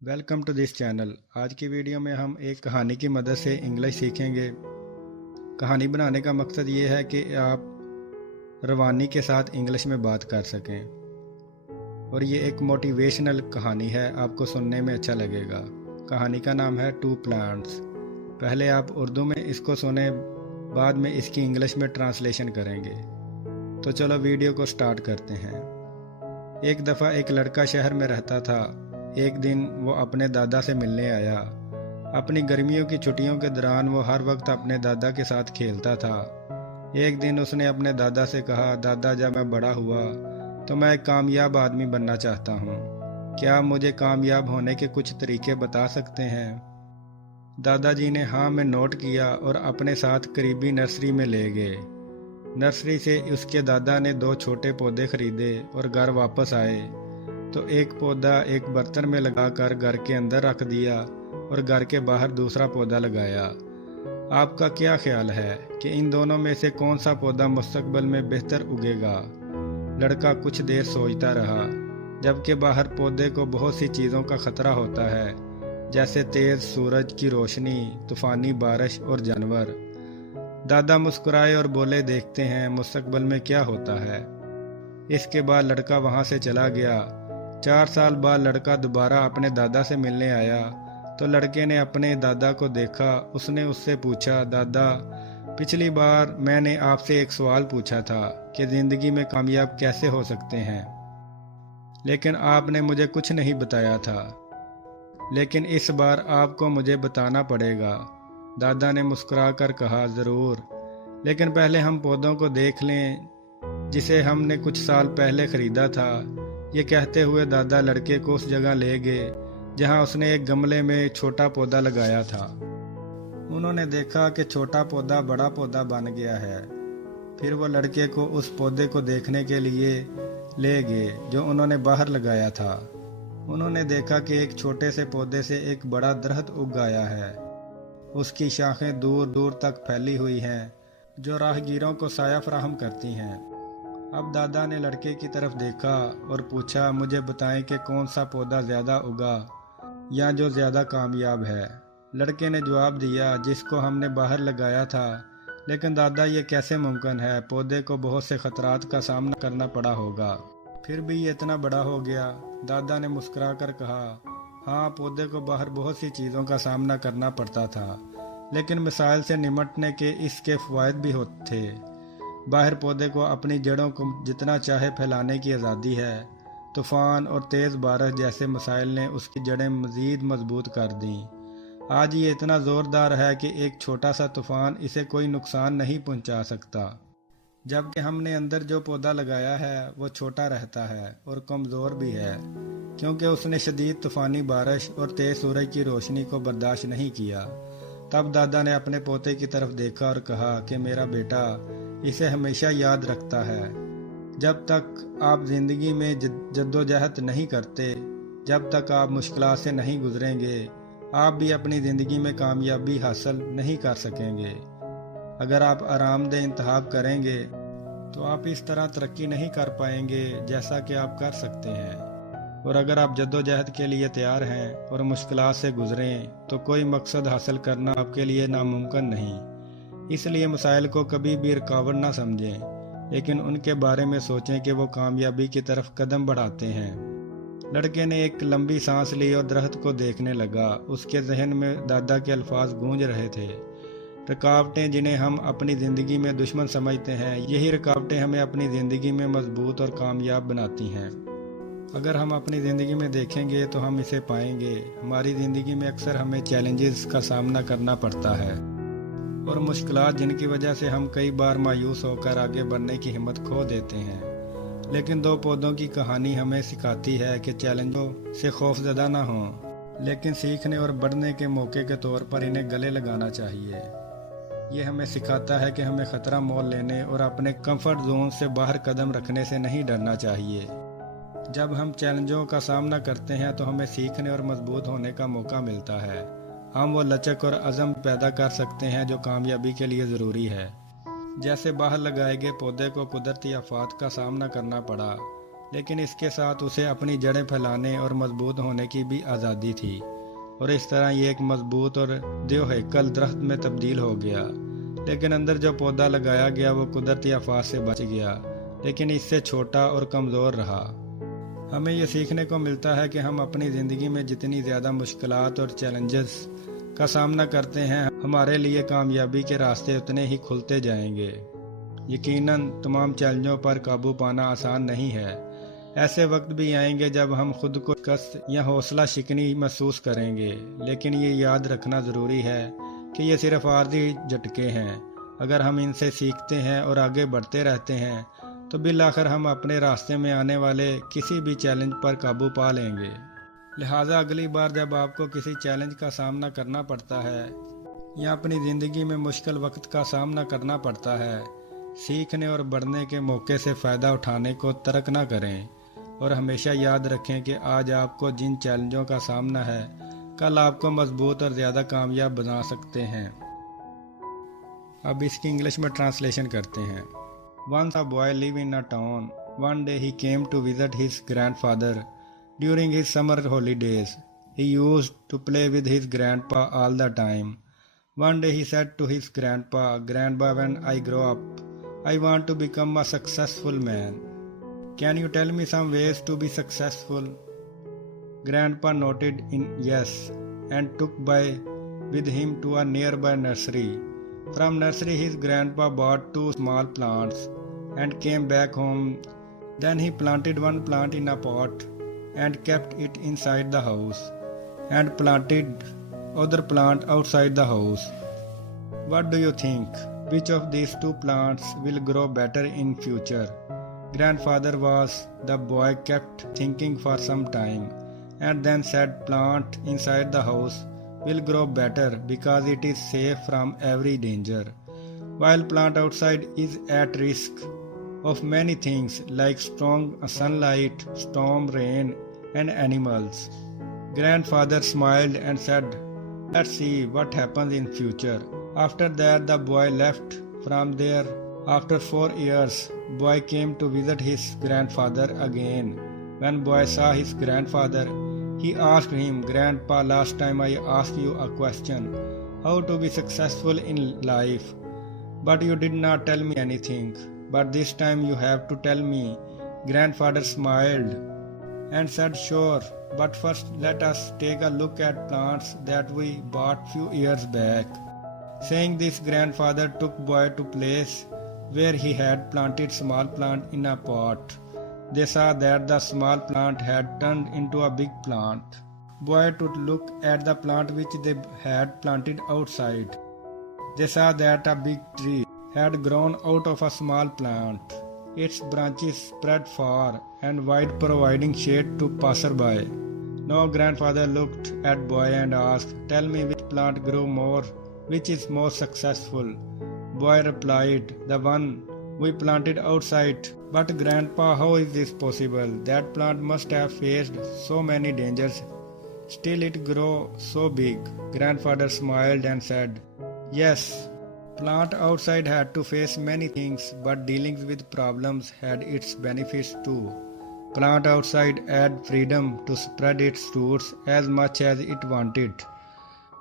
Welcome to this channel. आज की वीडियो में हम एक कहानी की मदद से इंग्लिश सीखेंगे। कहानी बनाने का मकसद ये है कि आप रवानी के साथ इंग्लिश में बात कर सकें और ये एक मोटिवेशनल कहानी है, आपको सुनने में अच्छा लगेगा। कहानी का नाम है टू प्लांट्स। पहले आप उर्दू में इसको सुने, बाद में इसकी इंग्लिश में ट्रांसलेशन करेंगे। तो चलो वीडियो को स्टार्ट करते हैं। एक दफ़ा एक लड़का शहर में रहता था। एक दिन वो अपने दादा से मिलने आया। अपनी गर्मियों की छुट्टियों के दौरान वो हर वक्त अपने दादा के साथ खेलता था। एक दिन उसने अपने दादा से कहा, दादा जब मैं बड़ा हुआ तो मैं एक कामयाब आदमी बनना चाहता हूँ। क्या आप मुझे कामयाब होने के कुछ तरीके बता सकते हैं? दादाजी ने हाँ में नोट किया और अपने साथ करीबी नर्सरी में ले गए। नर्सरी से उसके दादा ने 2 छोटे पौधे खरीदे और घर वापस आए तो एक पौधा एक बर्तन में लगाकर घर के अंदर रख दिया और घर के बाहर दूसरा पौधा लगाया। आपका क्या ख्याल है कि इन दोनों में से कौन सा पौधा मुस्तकबिल में बेहतर उगेगा? लड़का कुछ देर सोचता रहा। जबकि बाहर पौधे को बहुत सी चीज़ों का खतरा होता है, जैसे तेज़ सूरज की रोशनी, तूफानी बारिश और जानवर। दादा मुस्कुराए और बोले, देखते हैं मुस्तकबिल में क्या होता है। इसके बाद लड़का वहाँ से चला गया। 4 साल बाद लड़का दोबारा अपने दादा से मिलने आया तो लड़के ने अपने दादा को देखा। उसने उससे पूछा, दादा पिछली बार मैंने आपसे एक सवाल पूछा था कि ज़िंदगी में कामयाब कैसे हो सकते हैं, लेकिन आपने मुझे कुछ नहीं बताया था। लेकिन इस बार आपको मुझे बताना पड़ेगा। दादा ने मुस्कुराकर कहा, ज़रूर, लेकिन पहले हम पौधों को देख लें जिसे हमने कुछ साल पहले ख़रीदा था। ये कहते हुए दादा लड़के को उस जगह ले गए जहां उसने एक गमले में छोटा पौधा लगाया था। उन्होंने देखा कि छोटा पौधा बड़ा पौधा बन गया है। फिर वो लड़के को उस पौधे को देखने के लिए ले गए जो उन्होंने बाहर लगाया था। उन्होंने देखा कि एक छोटे से पौधे से एक बड़ा दरख्त उग आया है। उसकी शाखें दूर दूर तक फैली हुई हैं जो राहगीरों को साया फराहम करती हैं। अब दादा ने लड़के की तरफ देखा और पूछा, मुझे बताएं कि कौन सा पौधा ज़्यादा उगा या जो ज़्यादा कामयाब है। लड़के ने जवाब दिया, जिसको हमने बाहर लगाया था। लेकिन दादा, ये कैसे मुमकिन है? पौधे को बहुत से खतरात का सामना करना पड़ा होगा, फिर भी ये इतना बड़ा हो गया। दादा ने मुस्कुरा कर कहा, हाँ, पौधे को बाहर बहुत सी चीज़ों का सामना करना पड़ता था, लेकिन मिसाइल से निमटने के इसके फ़वायद भी होते थे। बाहर पौधे को अपनी जड़ों को जितना चाहे फैलाने की आज़ादी है। तूफ़ान और तेज़ बारिश जैसे मसाइल ने उसकी जड़ें मज़ीद मजबूत कर दी। आज ये इतना ज़ोरदार है कि एक छोटा सा तूफ़ान इसे कोई नुकसान नहीं पहुंचा सकता। जबकि हमने अंदर जो पौधा लगाया है वो छोटा रहता है और कमज़ोर भी है, क्योंकि उसने शदीद तूफ़ानी बारिश और तेज़ सूरज की रोशनी को बर्दाश्त नहीं किया। तब दादा ने अपने पोते की तरफ देखा और कहा कि मेरा बेटा इसे हमेशा याद रखता है। जब तक आप ज़िंदगी में जद्दोजहद नहीं करते, जब तक आप मुश्किलात से नहीं गुजरेंगे, आप भी अपनी ज़िंदगी में कामयाबी हासिल नहीं कर सकेंगे। अगर आप आरामदेह इंतखाब करेंगे तो आप इस तरह तरक्की नहीं कर पाएंगे जैसा कि आप कर सकते हैं। और अगर आप जद्दोजहद के लिए तैयार हैं और मुश्किलात से गुजरें तो कोई मकसद हासिल करना आपके लिए नामुमकिन नहीं। इसलिए मसाइल को कभी भी रुकावट ना समझें, लेकिन उनके बारे में सोचें कि वो कामयाबी की तरफ कदम बढ़ाते हैं। लड़के ने एक लंबी सांस ली और दरख्त को देखने लगा। उसके जहन में दादा के अल्फाज गूंज रहे थे, रुकावटें जिन्हें हम अपनी ज़िंदगी में दुश्मन समझते हैं, यही रुकावटें हमें अपनी ज़िंदगी में मजबूत और कामयाब बनाती हैं। अगर हम अपनी ज़िंदगी में देखेंगे तो हम इसे पाएंगे। हमारी ज़िंदगी में अक्सर हमें चैलेंजेस का सामना करना पड़ता है और मुश्किलात, जिनकी वजह से हम कई बार मायूस होकर आगे बढ़ने की हिम्मत खो देते हैं। लेकिन 2 पौधों की कहानी हमें सिखाती है कि चैलेंजों से खौफज़दा ना हों, लेकिन सीखने और बढ़ने के मौके के तौर पर इन्हें गले लगाना चाहिए। ये हमें सिखाता है कि हमें ख़तरा मोल लेने और अपने कंफर्ट जोन से बाहर कदम रखने से नहीं डरना चाहिए। जब हम चैलेंजों का सामना करते हैं तो हमें सीखने और मजबूत होने का मौका मिलता है। हम वो लचक और अज़म पैदा कर सकते हैं जो कामयाबी के लिए ज़रूरी है। जैसे बाहर लगाए गए पौधे को कुदरती आफात का सामना करना पड़ा, लेकिन इसके साथ उसे अपनी जड़ें फैलाने और मजबूत होने की भी आज़ादी थी, और इस तरह ये एक मजबूत और देवहैकल दरख्त में तब्दील हो गया। लेकिन अंदर जो पौधा लगाया गया वो कुदरती आफात से बच गया, लेकिन इससे छोटा और कमज़ोर रहा। हमें ये सीखने को मिलता है कि हम अपनी ज़िंदगी में जितनी ज़्यादा मुश्किलात और चैलेंजेस का सामना करते हैं, हमारे लिए कामयाबी के रास्ते उतने ही खुलते जाएंगे। यकीनन तमाम चैलेंजों पर काबू पाना आसान नहीं है। ऐसे वक्त भी आएंगे जब हम खुद को कष्ट या हौसला शिकनी महसूस करेंगे, लेकिन ये याद रखना ज़रूरी है कि ये सिर्फ आर्जी झटके हैं। अगर हम इनसे सीखते हैं और आगे बढ़ते रहते हैं तो बिलाखिर हम अपने रास्ते में आने वाले किसी भी चैलेंज पर काबू पा लेंगे। लिहाजा अगली बार जब आपको किसी चैलेंज का सामना करना पड़ता है या अपनी ज़िंदगी में मुश्किल वक्त का सामना करना पड़ता है, सीखने और बढ़ने के मौके से फ़ायदा उठाने को तर्क ना करें, और हमेशा याद रखें कि आज आपको जिन चैलेंजों का सामना है, कल आपको मजबूत और ज़्यादा कामयाब बना सकते हैं। अब इसकी इंग्लिश में ट्रांसलेशन करते हैं। Once a boy lived in a town. One day he came to visit his grandfather during his summer holidays. He used to play with his grandpa all the time. One day he said to his grandpa, "Grandpa, when I grow up, I want to become a successful man. Can you tell me some ways to be successful?" Grandpa nodded in yes and took with him to a nearby nursery. From nursery his grandpa bought 2 small plants and came back home. Then he planted one plant in a pot and kept it inside the house, and planted other plant outside the house. What do you think? Which of these 2 plants will grow better in future? Grandfather was. The boy kept thinking for some time and then said, "Plant inside the house will grow better because it is safe from every danger, while plant outside is at risk of many things like strong sunlight, storm, rain, and animals." Grandfather smiled and said, "Let's see what happens in future." After that the boy left from there. After 4 years, boy came to visit his grandfather again. When boy saw his grandfather, he asked him, "Grandpa, last time I asked you a question, how to be successful in life, but you did not tell me anything. But this time you have to tell me." Grandfather smiled and said, "Sure, but first let us take a look at plants that we bought few years back." Saying this, grandfather took boy to place where he had planted small plant in a pot. They saw that the small plant had turned into a big plant. Boy took a look at the plant which they had planted outside. They saw that a big tree had grown out of a small plant. Its branches spread far and wide, providing shade to passerby. Now grandfather looked at boy and asked, "Tell me which plant grew more, which is more successful?" Boy replied, "The one we planted outside." "But grandpa, how is this possible? That plant must have faced so many dangers. Still it grew so big." Grandfather smiled and said, "Yes, plant outside had to face many things, but dealing with problems had its benefits too. Plant outside had freedom to spread its roots as much as it wanted.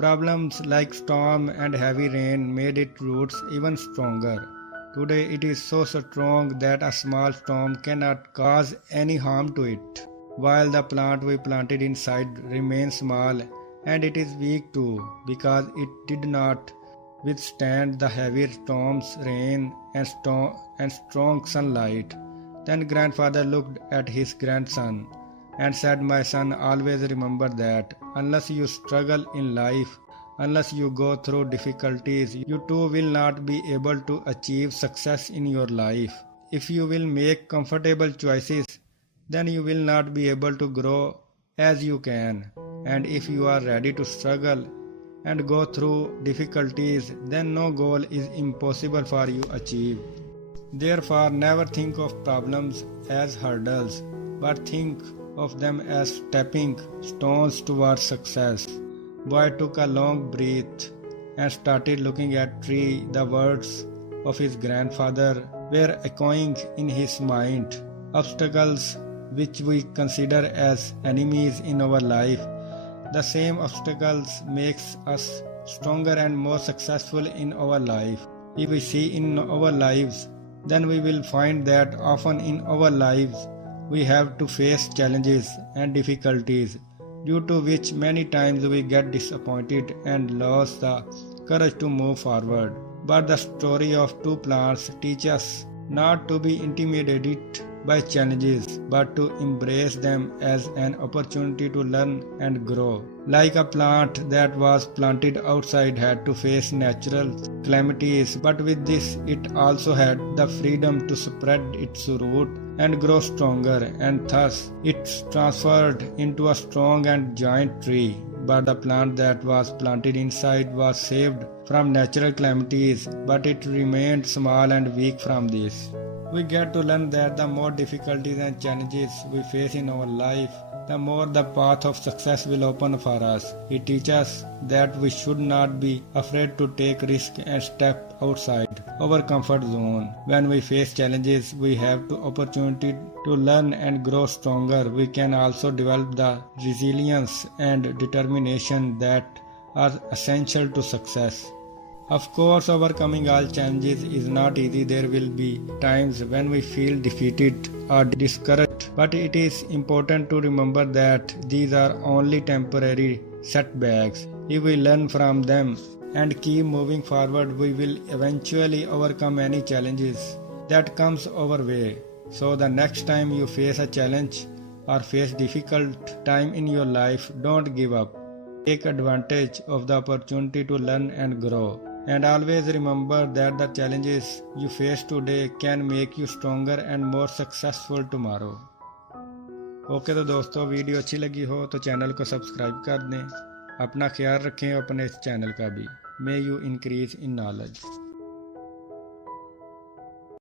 Problems like storm and heavy rain made its roots even stronger. Today it is so strong that a small storm cannot cause any harm to it, while the plant we planted inside remains small, and it is weak too because it did not withstand the heavy storms, rain, and strong sunlight." Then grandfather looked at his grandson and said, "My son, always remember that unless you struggle in life, unless you go through difficulties, you too will not be able to achieve success in your life. If you will make comfortable choices, then you will not be able to grow as you can. And if you are ready to struggle and go through difficulties, then no goal is impossible for you to achieve. Therefore, never think of problems as hurdles, but think of them as stepping stones towards success." Boy took a long breath and started looking at tree. The words of his grandfather were echoing in his mind. Obstacles which we consider as enemies in our life, the same obstacles makes us stronger and more successful in our life. If we see in our lives, then we will find that often in our lives we have to face challenges and difficulties, due to which many times we get disappointed and lose the courage to move forward. But the story of two plants teaches us not to be intimidated by challenges, but to embrace them as an opportunity to learn and grow. Like a plant that was planted outside had to face natural calamities, but with this it also had the freedom to spread its root and grow stronger, and thus it transferred into a strong and giant tree. But the plant that was planted inside was saved from natural calamities, but it remained small and weak from this. We get to learn that the more difficulties and challenges we face in our life, the more the path of success will open for us. It teaches us that we should not be afraid to take risks and step outside our comfort zone. When we face challenges, we have the opportunity to learn and grow stronger. We can also develop the resilience and determination that are essential to success. Of course, overcoming all challenges is not easy. There will be times when we feel defeated or discouraged, but it is important to remember that these are only temporary setbacks. If we learn from them and keep moving forward, we will eventually overcome any challenges that comes our way. So the next time you face a challenge or face difficult time in your life, don't give up. Take advantage of the opportunity to learn and grow. And always remember that the challenges you face today can make you stronger and more successful tomorrow. Okay तो दोस्तों, वीडियो अच्छी लगी हो तो चैनल को सब्सक्राइब कर दें। अपना ख्याल रखें अपने इस चैनल का भी। May you increase in knowledge.